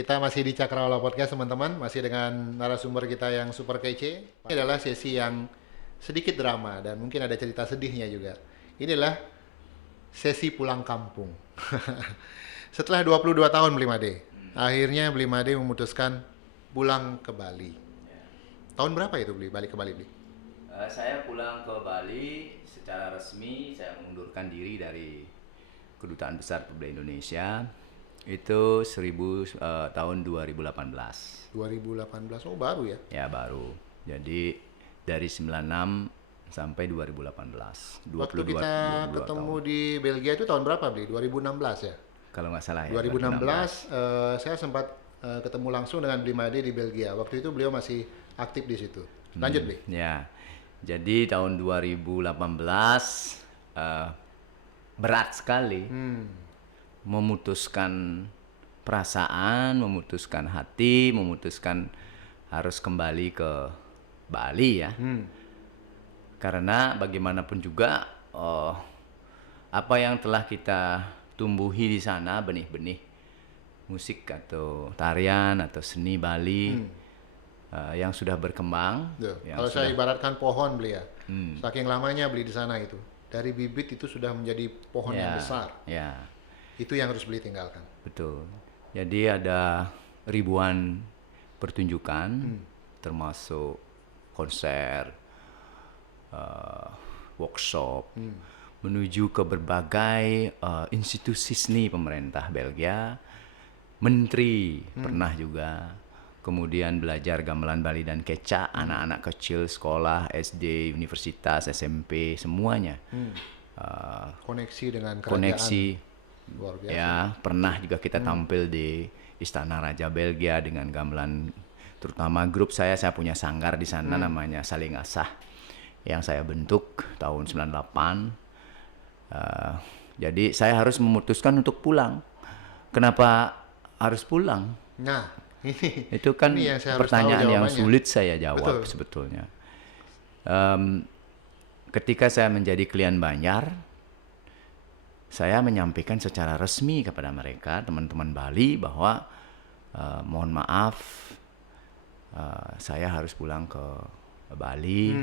Kita masih di Cakrawala Podcast teman-teman, masih dengan narasumber kita yang super kece. Ini adalah sesi yang sedikit drama dan mungkin ada cerita sedihnya juga. Inilah sesi pulang kampung. Setelah 22 tahun Bli Made, akhirnya Bli Made memutuskan pulang ke Bali. Tahun berapa itu Bli, balik ke Bali Bli? Saya pulang ke Bali secara resmi, saya mengundurkan diri dari Kedutaan Besar Republik Indonesia itu tahun 2018. 2018, oh baru ya? Ya baru. Jadi dari 96 sampai 2018. Waktu kita 22 ketemu tahun. di Belgia itu tahun berapa Bli? 2016 ya? Kalau nggak salah ya. 2016 saya sempat ketemu langsung dengan Bli Made di Belgia. Waktu itu beliau masih aktif di situ. Lanjut Bli. Ya. Jadi tahun 2018 berat sekali. Memutuskan perasaan, memutuskan hati, memutuskan harus kembali ke Bali ya. Karena bagaimanapun juga apa yang telah kita tumbuhi di sana, benih-benih musik atau tarian atau seni Bali yang sudah berkembang. Tuh, Yang kalau saya sudah, ibaratkan pohon Bli ya. Saking lamanya Bli di sana itu. Dari bibit itu sudah menjadi pohon yang besar. ya, Itu yang harus Bli tinggalkan. betul. Jadi ada ribuan pertunjukan, termasuk konser, workshop, menuju ke berbagai institusi seni pemerintah Belgia, menteri pernah juga, kemudian belajar gamelan Bali dan kecak, anak-anak kecil sekolah SD, universitas, SMP, semuanya. Koneksi dengan kerajaan. Koneksi. Luar biasa. Ya, pernah juga kita tampil di Istana Raja Belgia dengan gamelan, terutama grup saya punya sanggar di sana namanya Saling Asah yang saya bentuk tahun 98. Jadi saya harus memutuskan untuk pulang. Kenapa harus pulang? Nah, ini Itu kan ini yang saya harus pertanyaan tahu yang jawabannya. sulit saya jawab Betul. sebetulnya. Ketika saya menjadi klien Banjar, saya menyampaikan secara resmi kepada mereka, teman-teman Bali, bahwa mohon maaf, saya harus pulang ke Bali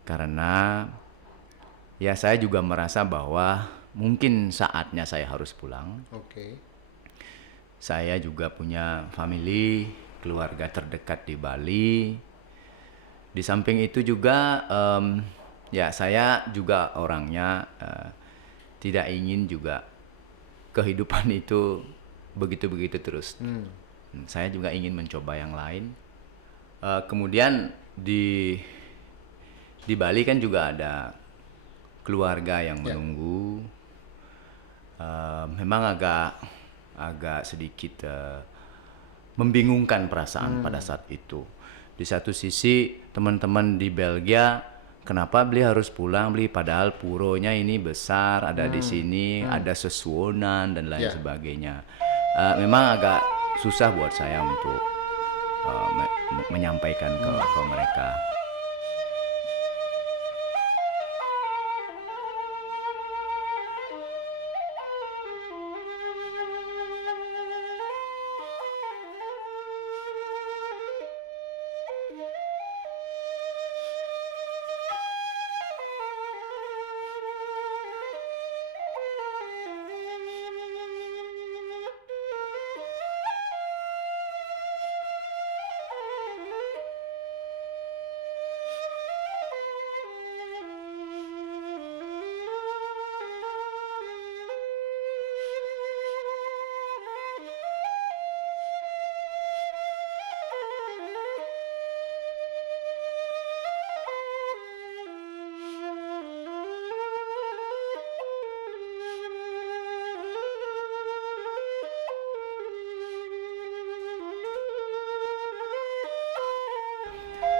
karena ya saya juga merasa bahwa mungkin saatnya saya harus pulang. Oke. Saya juga punya family, keluarga terdekat di Bali. Di samping itu juga, ya saya juga orangnya tidak ingin juga kehidupan itu begitu-begitu terus. Saya juga ingin mencoba yang lain. Kemudian di Bali kan juga ada keluarga yang menunggu. Memang agak sedikit membingungkan perasaan pada saat itu. Di satu sisi teman-teman di Belgia, kenapa Bli harus pulang Bli, padahal puronya ini besar, ada di sini, ada sesuonan dan lain sebagainya. Memang agak susah buat saya untuk menyampaikan ke mereka.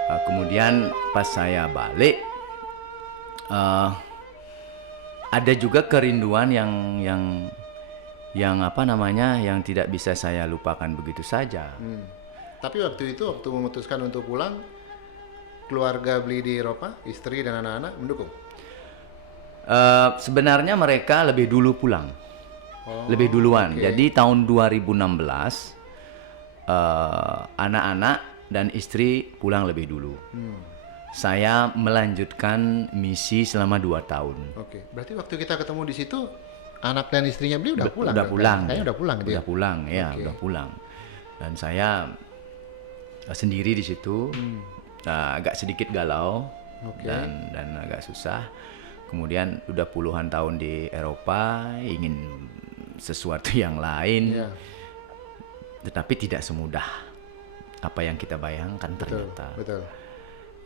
Kemudian pas saya balik, ada juga kerinduan yang apa namanya, yang tidak bisa saya lupakan begitu saja. Tapi waktu itu, waktu memutuskan untuk pulang, keluarga Bli di Eropa, istri dan anak-anak mendukung. Sebenarnya mereka lebih dulu pulang, lebih duluan. oke. Jadi tahun 2016 anak-anak dan istri pulang lebih dulu. Saya melanjutkan misi selama 2 tahun. Oke. Berarti waktu kita ketemu di situ anak dan istrinya beliau udah pulang. Udah kan? pulang. Kayaknya udah pulang dia. Udah pulang, ya, Oke. udah pulang. Dan saya sendiri di situ, agak sedikit galau Oke. dan agak susah. Kemudian udah puluhan tahun di Eropa, ingin sesuatu yang lain, Iya. tetapi tidak semudah apa yang kita bayangkan Betul. ternyata. Betul.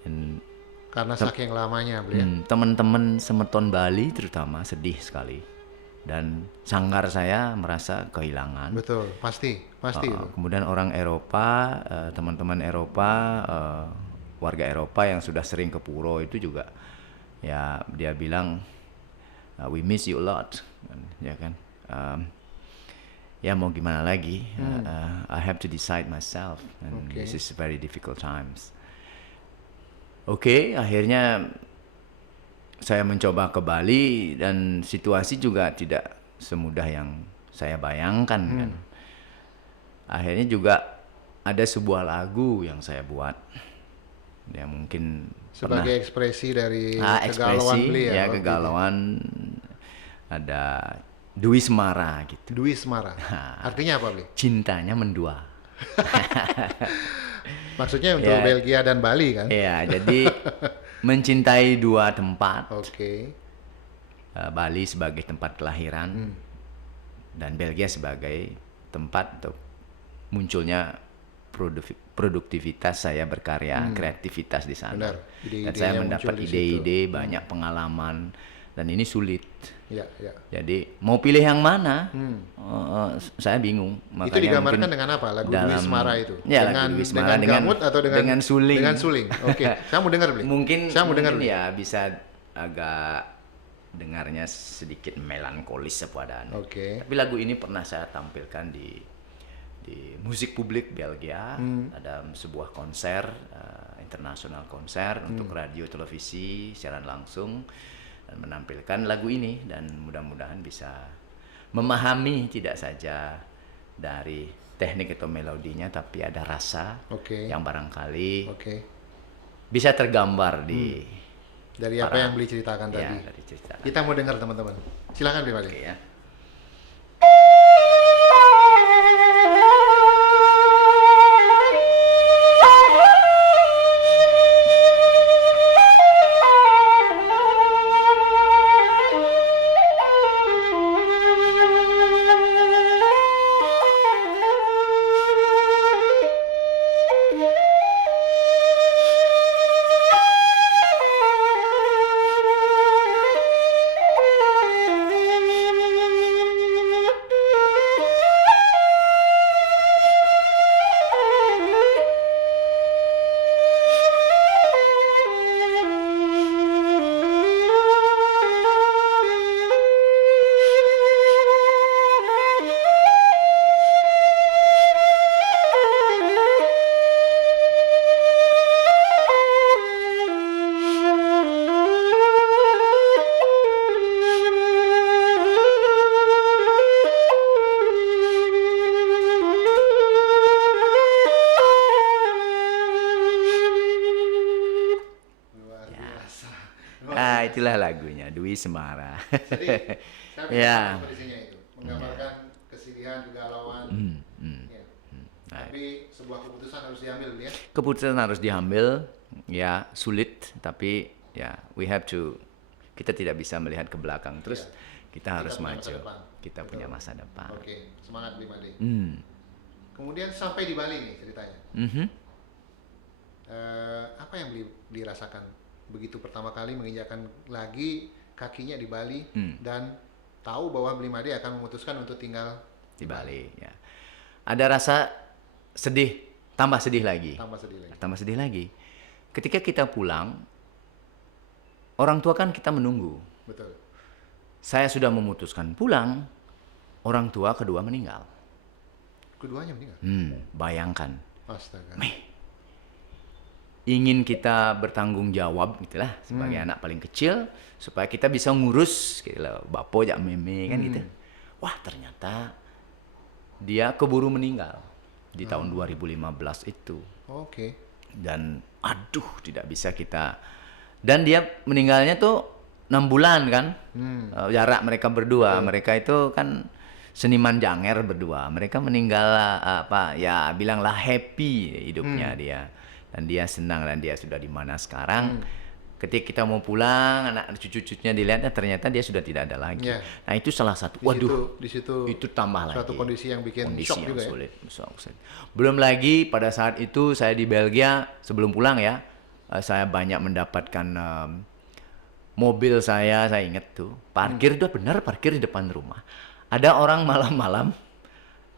Dan, Karena saking lamanya beliau. teman-teman semeton Bali terutama sedih sekali. Dan sanggar saya merasa kehilangan. Betul. Pasti itu. Kemudian orang Eropa, teman-teman Eropa, warga Eropa yang sudah sering ke Puro itu juga, ya dia bilang, we miss you a lot, ya kan. Ya mau gimana lagi, I have to decide myself, and Oke. this is very difficult times. Oke, akhirnya saya mencoba ke Bali dan situasi juga tidak semudah yang saya bayangkan kan. Akhirnya juga ada sebuah lagu yang saya buat. Ya mungkin Sebagai ekspresi dari pernah kegalauan ekspresi beliau. ya kegalauan, ada Dwi Semara gitu. Dwi Semara. Artinya apa, Bli? Cintanya mendua. Maksudnya untuk Ya. Belgia dan Bali kan? Ya, jadi mencintai dua tempat. Oke. Bali sebagai tempat kelahiran dan Belgia sebagai tempat untuk munculnya produktivitas saya berkarya, kreativitas di sana. Benar. Dan Ide-idenya saya muncul mendapat di situ. ide-ide, banyak pengalaman, dan ini sulit. Ya, ya. Jadi mau pilih yang mana, saya bingung. Itu digambarkan dengan apa lagu Dwi Semara itu? Ya, dengan lagu Dwi Semara dengan gamut atau dengan suling. Dengan suling. Oke. Saya mau dengar, Bli. Mungkin Saya mau dengar, Bli. ya bisa agak dengarnya sedikit melankolis sepadaan. Oke. Tapi lagu ini pernah saya tampilkan di musik publik Belgia. Ada sebuah konser, internasional konser untuk radio televisi siaran langsung, dan menampilkan lagu ini, dan mudah-mudahan bisa memahami tidak saja dari teknik atau melodinya, tapi ada rasa Oke. yang barangkali Oke. bisa tergambar di Dari apa yang Bli ceritakan ya, tadi. dari cerita. Kita mau dengar, teman-teman. Silakan, Bli. Oke ya. Luar biasa. Nah, itulah lagunya Dwi Semara. Jadi, saya bisa Ya. paham kondisinya itu. Menggambarkan kesedihan, kegalauan. Ya. Tapi sebuah keputusan harus diambil, Bli, ya. Keputusan harus diambil, ya sulit, tapi ya kita tidak bisa melihat ke belakang terus, kita harus punya maju. masa depan. Kita punya masa depan. Oke, semangat Bli Made. Hmm. Kemudian sampai di Bali nih ceritanya. Mhm. Apa yang Bli rasakan begitu pertama kali menginjakkan lagi kakinya di Bali dan tahu bahwa Bli Made akan memutuskan untuk tinggal Di Bali, ya. Ada rasa sedih, tambah sedih lagi. tambah sedih lagi. Tambah sedih lagi. Ketika kita pulang, orang tua kan kita menunggu. Betul. Saya sudah memutuskan pulang, orang tua kedua meninggal. Keduanya meninggal. Bayangkan. Astaga. Ingin kita bertanggung jawab gitulah sebagai anak paling kecil supaya kita bisa ngurus gitu loh, bapo jak meme kan gitu. Wah, ternyata dia keburu meninggal. di tahun 2015 itu. Oke. Dan aduh, tidak bisa kita. Dan dia meninggalnya tuh 6 bulan kan. Jarak mereka berdua. Mereka itu kan seniman janger berdua. Mereka meninggal apa ya, bilanglah happy hidupnya dia. Dan dia senang, dan dia sudah di mana sekarang. Ketika kita mau pulang, anak cucu-cucunya dilihatnya, ternyata dia sudah tidak ada lagi. Ya. Nah, itu salah satu. Di situ itu tambah suatu lagi. kondisi yang bikin Kondisi shock yang juga sulit. Belum lagi pada saat itu saya di Belgia, sebelum pulang ya, saya banyak mendapatkan mobil saya ingat tuh, parkir udah benar, parkir di depan rumah. Ada orang malam-malam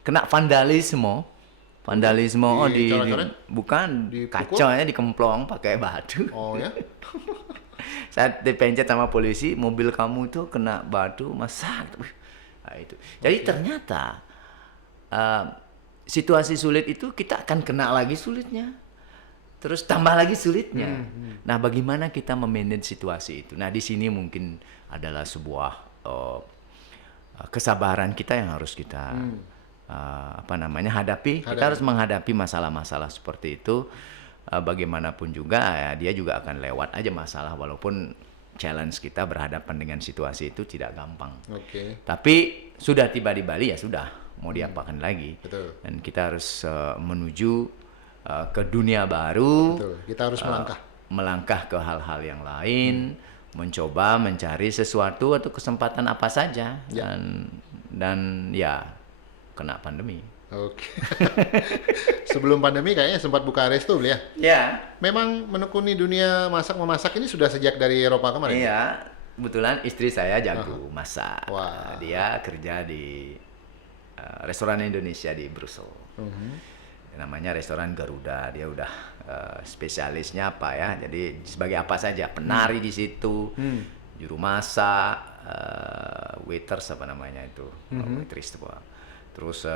kena vandalisme. Vandalisme bukan Dipukul? kacanya dikemplong pakai batu. Oh ya. Saya dipencet sama polisi, mobil kamu itu kena batu, masa? Nah, itu. Jadi ternyata situasi sulit itu kita akan kena lagi sulitnya. Terus tambah lagi sulitnya. Nah, bagaimana kita memanage situasi itu? Nah, di sini mungkin adalah sebuah kesabaran kita yang harus kita hadapi. Kita harus menghadapi masalah-masalah seperti itu. Bagaimanapun juga ya, dia juga akan lewat aja masalah, walaupun challenge kita berhadapan dengan situasi itu tidak gampang. Tapi sudah tiba di Bali ya sudah, mau diapakan lagi. Betul. Dan kita harus menuju ke dunia baru. Betul. Kita harus melangkah ke hal-hal yang lain, mencoba mencari sesuatu atau kesempatan apa saja. Dan ya kena pandemi. Oke. Sebelum pandemi kayaknya sempat buka resto ya? Ya. Memang menekuni dunia memasak ini sudah sejak dari Eropa kemarin? Iya. Kebetulan istri saya jago masak. Wah. Dia kerja di restoran Indonesia di Brussel. Namanya restoran Garuda. Dia udah spesialisnya apa ya? Jadi sebagai apa saja, penari di situ, juru masak, waiters apa namanya itu, waitress itu. Terus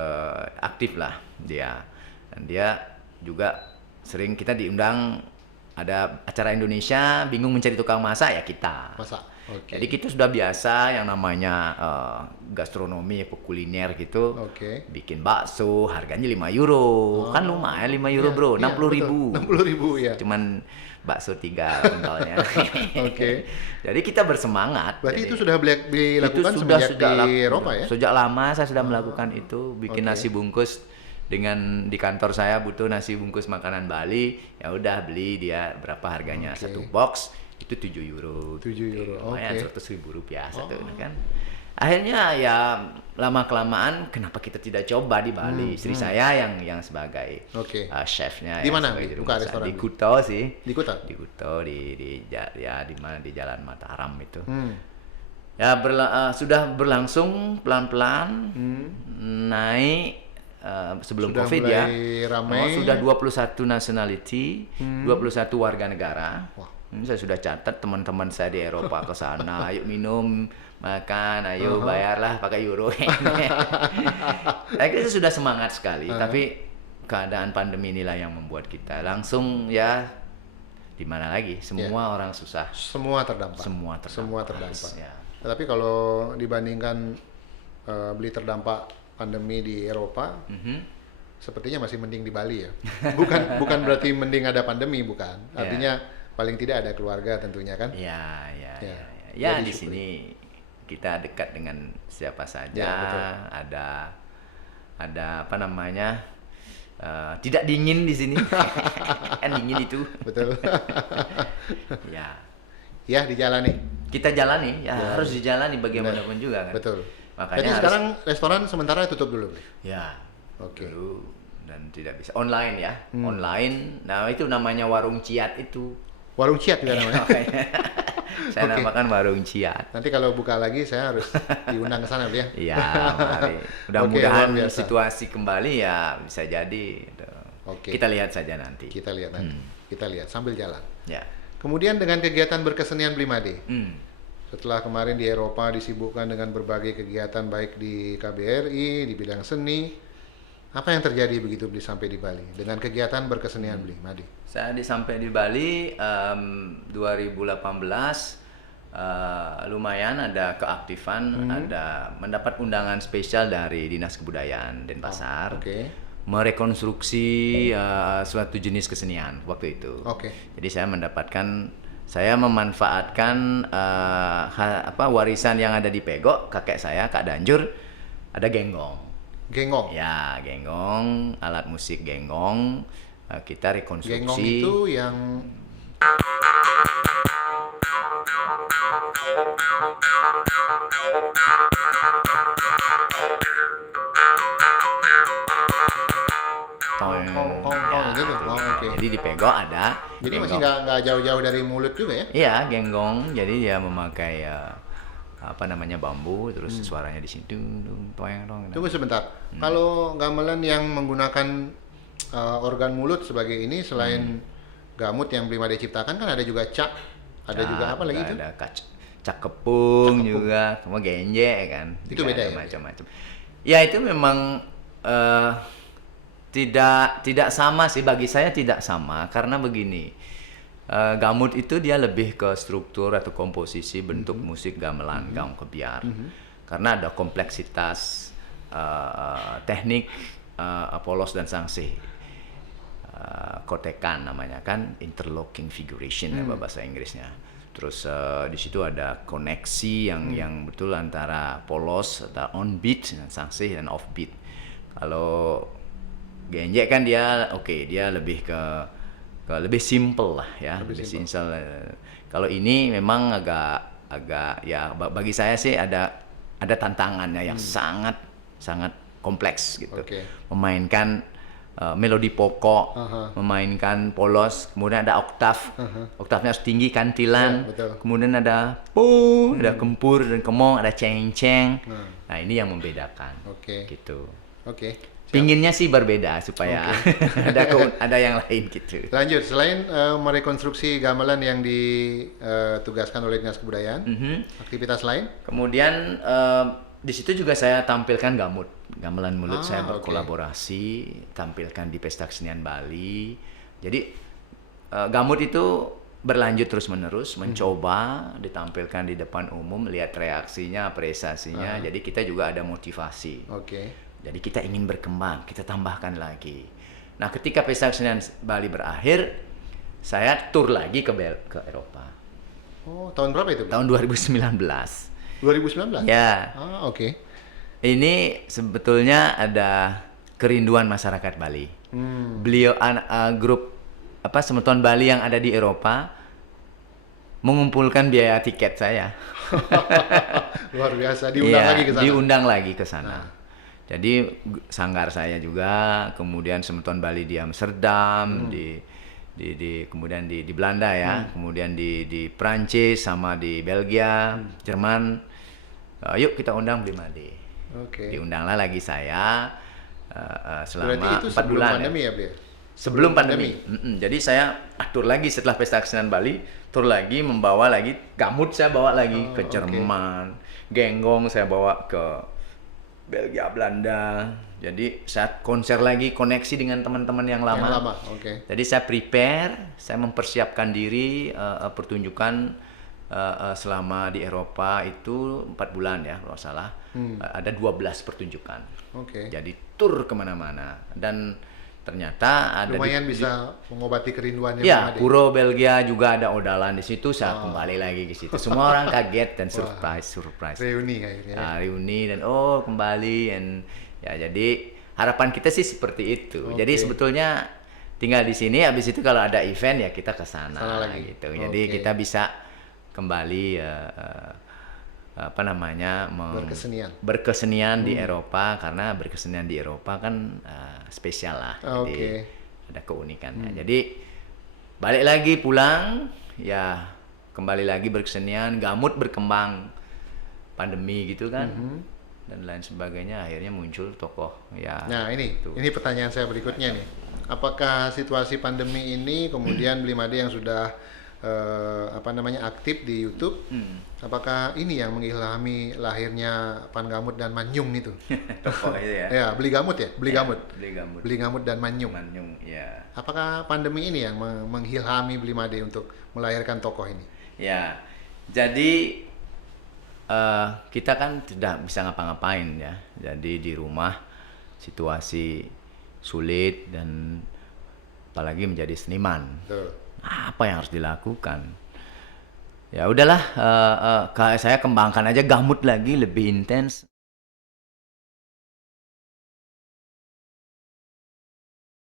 aktif lah dia, dan dia juga sering kita diundang, ada acara Indonesia bingung mencari tukang masak ya kita masak. Jadi kita sudah biasa yang namanya gastronomi kuliner gitu. Bikin bakso harganya 5 euro. Kan lumayan 5 euro bro, 60.000. 60.000 ya. Cuman bakso 3 pentolnya. Jadi kita bersemangat. Berarti itu sudah dilakukan semenjak di Eropa ya? Sejak lama saya sudah melakukan itu, bikin nasi bungkus. Dengan di kantor saya butuh nasi bungkus makanan Bali, ya udah beli dia berapa harganya, satu box itu 7 euro. 7 euro. Lumayan 100.000 rupiah satu kan. Akhirnya ya lama kelamaan kenapa kita tidak coba di Bali. Istri saya yang sebagai chefnya. Di mana buka restoran? Di Kuto sih. Di Kuto? Di Kuto di mana di Jalan Mataram itu. Ya sudah berlangsung pelan-pelan naik sebelum sudah Covid ya. Ramai. Sudah 21 nationality, 21 warga negara. Saya sudah catat teman-teman saya di Eropa ke sana, ayo minum, makan, ayo bayarlah pakai euro. Kita sudah semangat sekali, tapi keadaan pandemi inilah yang membuat kita langsung ya di mana lagi, semua orang susah. Semua terdampak. Semua terdampak. Ya. Tapi kalau dibandingkan beli terdampak pandemi di Eropa, sepertinya masih mending di Bali ya. Bukan berarti mending ada pandemi, bukan. Artinya paling tidak ada keluarga tentunya kan? Ya di sini kita dekat dengan siapa saja. Ada apa namanya? Tidak dingin di sini. Kan dingin itu. Betul. Ya dijalani. Kita jalani, harus dijalani bagaimanapun juga kan. Betul. Makanya jadi sekarang restoran sementara tutup dulu. Ya. Dulu dan tidak bisa online ya. Online. Nah, itu namanya warung ciat itu. Warung ciat juga namanya. Saya namakan warung ciat. Nanti kalau buka lagi saya harus diundang ke sana ya. Iya, mari. Mudah-mudahan situasi kembali ya bisa jadi. Kita lihat saja nanti. Kita lihat nanti. Kita lihat sambil jalan. Ya. Kemudian dengan kegiatan berkesenian Blimade. Setelah kemarin di Eropa disibukkan dengan berbagai kegiatan baik di KBRI, di bidang seni. Apa yang terjadi begitu Bli sampai di Bali dengan kegiatan berkesenian Bli, Madi? Saya sampai di Bali 2018 lumayan ada keaktifan, ada mendapat undangan spesial dari Dinas Kebudayaan Denpasar. merekonstruksi suatu jenis kesenian waktu itu. Oke. Jadi saya memanfaatkan warisan yang ada di Pego, kakek saya, Kak Danjur, ada genggong. Genggong. Ya, genggong, alat musik genggong, kita rekonstruksi. Genggong itu yang Tong, gitu. betul. Oh, oke. Jadi di Pego ada. Jadi genggong. masih nggak jauh-jauh dari mulut juga ya? Iya, genggong. Jadi dia memakai bambu, terus suaranya di situ, toeng. Tunggu sebentar. Kalau gamelan yang menggunakan organ mulut sebagai ini, selain gamut yang Blimade ciptakan, kan ada juga cak, ada juga apa lagi itu? Ada cak kepung juga, sama genje kan. Itu Juga beda ada ya? macam-macam. Ya itu memang tidak sama sih, bagi saya tidak sama karena begini. Gamut itu dia lebih ke struktur atau komposisi bentuk musik gamelan, gaung kebiar. Karena ada kompleksitas teknik polos dan sangsih. Kotekan namanya kan, interlocking figuration ya bahasa Inggrisnya. Terus di situ ada koneksi yang betul antara polos atau on beat, sangsih dan off beat. Kalau genjek kan dia dia lebih ke lebih simple lah ya, lebih simple. Kalau ini memang agak ya bagi saya sih ada tantangannya yang sangat kompleks gitu. Memainkan melodi pokok, memainkan polos, kemudian ada oktav, oktavnya harus tinggi, kantilan, kemudian ada ada kempur dan kemong, ada ceng-ceng. Nah ini yang membedakan, gitu. Pinginnya sih berbeda supaya ada yang lain gitu. Lanjut, selain merekonstruksi gamelan yang ditugaskan oleh Dinas Kebudayaan, aktivitas lain? Kemudian di situ juga saya tampilkan gamelan mulut. Saya berkolaborasi, tampilkan di Pesta Kesenian Bali. Jadi gamut itu berlanjut terus-menerus, mencoba ditampilkan di depan umum, lihat reaksinya, apresiasinya. Jadi kita juga ada motivasi. Jadi kita ingin berkembang, kita tambahkan lagi. Nah, ketika Pesta Kesenian Bali berakhir, saya tur lagi ke Eropa. Oh, tahun berapa itu? Tahun 2019. 2019? Ya. Oke. Ini sebetulnya ada kerinduan masyarakat Bali. Beliau grup Semeton Bali yang ada di Eropa mengumpulkan biaya tiket saya. Luar biasa, diundang lagi ke sana. Diundang lagi ke sana. Jadi sanggar saya juga, kemudian Semeton Bali di Amsterdam, kemudian di Belanda ya, kemudian di Prancis sama di Belgia, Jerman. Yuk kita undang Blimade. Diundanglah lagi saya selama 4 bulan. Pandemi ya, Bli? Sebelum pandemi. Jadi saya atur lagi setelah Pesta Kesenian Bali, tur lagi, membawa lagi gamut, saya bawa lagi ke Jerman, genggong saya bawa ke Belgia, Belanda. Jadi saya konser lagi, koneksi dengan teman-teman yang lama. Jadi saya prepare, saya mempersiapkan diri pertunjukan selama di Eropa itu 4 bulan ya kalau salah. Ada 12 pertunjukan. Jadi tur kemana-mana dan ternyata ada lumayan bisa mengobati kerinduannya. Ya, Puro Belgia juga ada odalan di situ. Saya kembali lagi ke situ. Semua orang kaget dan surprise. Reuni kayaknya. Reuni dan kembali ya jadi harapan kita sih seperti itu. Jadi sebetulnya tinggal di sini, habis itu kalau ada event ya kita ke sana gitu. Jadi kita bisa kembali berkesenian di Eropa, karena berkesenian di Eropa kan spesial lah. Jadi ada keunikannya. Jadi balik lagi pulang ya, kembali lagi berkesenian, gamut berkembang, pandemi gitu kan. Dan lain sebagainya, akhirnya muncul tokoh ya. Nah ini pertanyaan saya berikutnya nih, apakah situasi pandemi ini kemudian Blimade yang sudah aktif di YouTube, apakah ini yang mengilhami lahirnya Pan Gamut dan Manyung itu? Tokoh itu ya? Ya, Beli Gamut ya? Beli Gamut dan Manyung. Ya. Apakah pandemi ini yang mengilhami Blimade untuk melahirkan tokoh ini? Ya, jadi kita kan tidak bisa ngapa-ngapain ya. Jadi di rumah situasi sulit dan apalagi menjadi seniman. Betul. Apa yang harus dilakukan? Ya udahlah, saya kembangkan aja gambut lagi lebih intens.